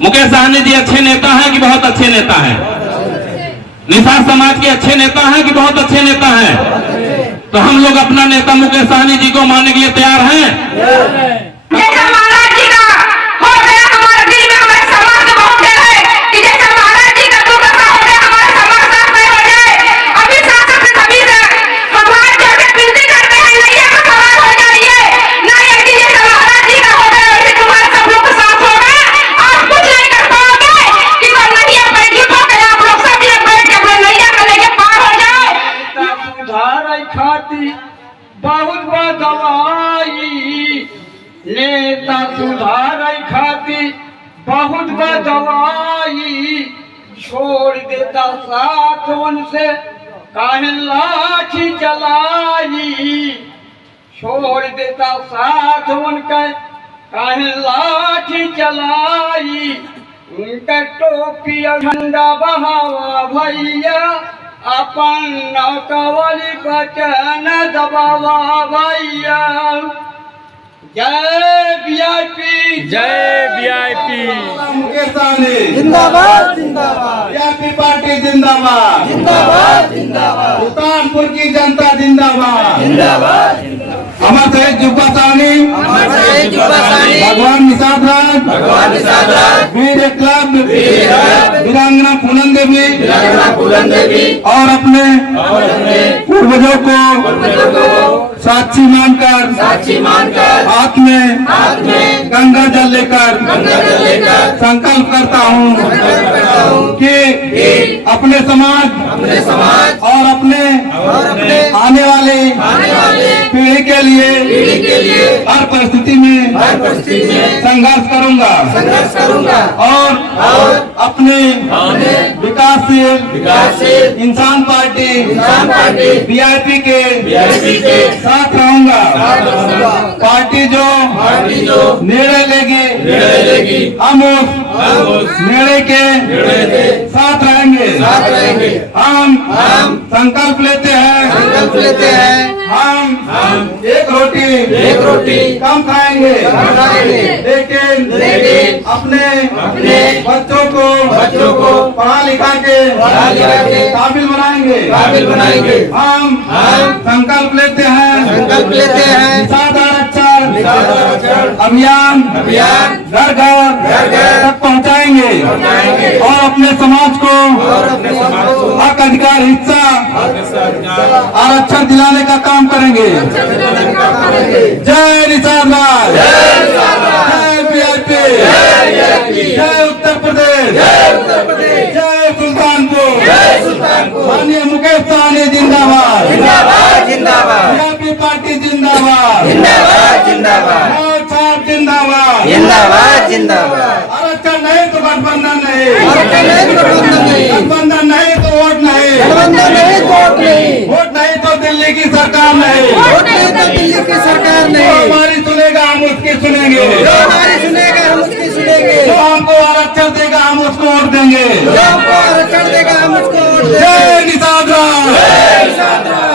मुकेश सहनी जी अच्छे नेता हैं कि बहुत अच्छे नेता हैं? निषाद समाज के अच्छे नेता हैं कि बहुत अच्छे नेता हैं? तो हम लोग अपना नेता मुकेश सहनी जी को मानने के लिए तैयार हैं। बहुत बदवाई नेता सुधार खाती बहुत बदवाई छोड़ देता साथ उनसे काहे लाठी चलाई छोड़ देता साथ उनके काहे लाठी चलाई उनका टोपी झंडा बहावा भैया अपन नौकवली बचन दबावा भैया। जय वीआईपी जय वीआईपी मुकेश सहनी जिंदाबाद जिंदाबाद वीआईपी पार्टी जिंदाबाद जिंदाबाद जिंदाबाद सुल्तानपुर की जनता जिंदाबाद जिंदाबाद अमर शहीद जुब्बा सहनी भगवान निषाद राज वीर क्लब वीरांगना पूनम देवी और अपने पूर्वजों को साक्षी मानकर हाथ में गंगा जल लेकर संकल्प करता हूँ कि अपने समाज और अपने आने वाले पीढ़ी के लिए हर परिस्थिति में संघर्ष करूंगा और अपने विकासशील इंसान पार्टी वीआईपी के साथ रहूंगा। पार्टी जो निर्णय लेगी हम उस निर्णय के साथ रहेंगे। हम संकल्प लेते हैं हम एक रोटी कम खाएंगे लेकिन अपने बच्चों को पढ़ा लिखा के काबिल बनाएंगे। हम संकल्प लेते हैं निषाद आरक्षण अभियान घर तक पहुंचाएंगे और अपने समाज को हक अधिकार हिस्सा आरक्षण दिलाने का काम करेंगे। जय निषाद राज, जय वीआईपी, जय उत्तर प्रदेश, जय सुल्तानपुर। माननीय मुकेश सहनी जिंदाबाद, वीआईपी पार्टी जिंदाबाद, जिंदाबाद। आरक्षण नहीं तो गठबंधन नहीं, गठबंधन नहीं तो वोट नहीं तो दिल्ली की सरकार नहीं, हमारी सुनेगा हम उसकी सुनेंगे, जो हमको आरक्षण देगा हम उसको वोट देंगे। जय निषाद राज।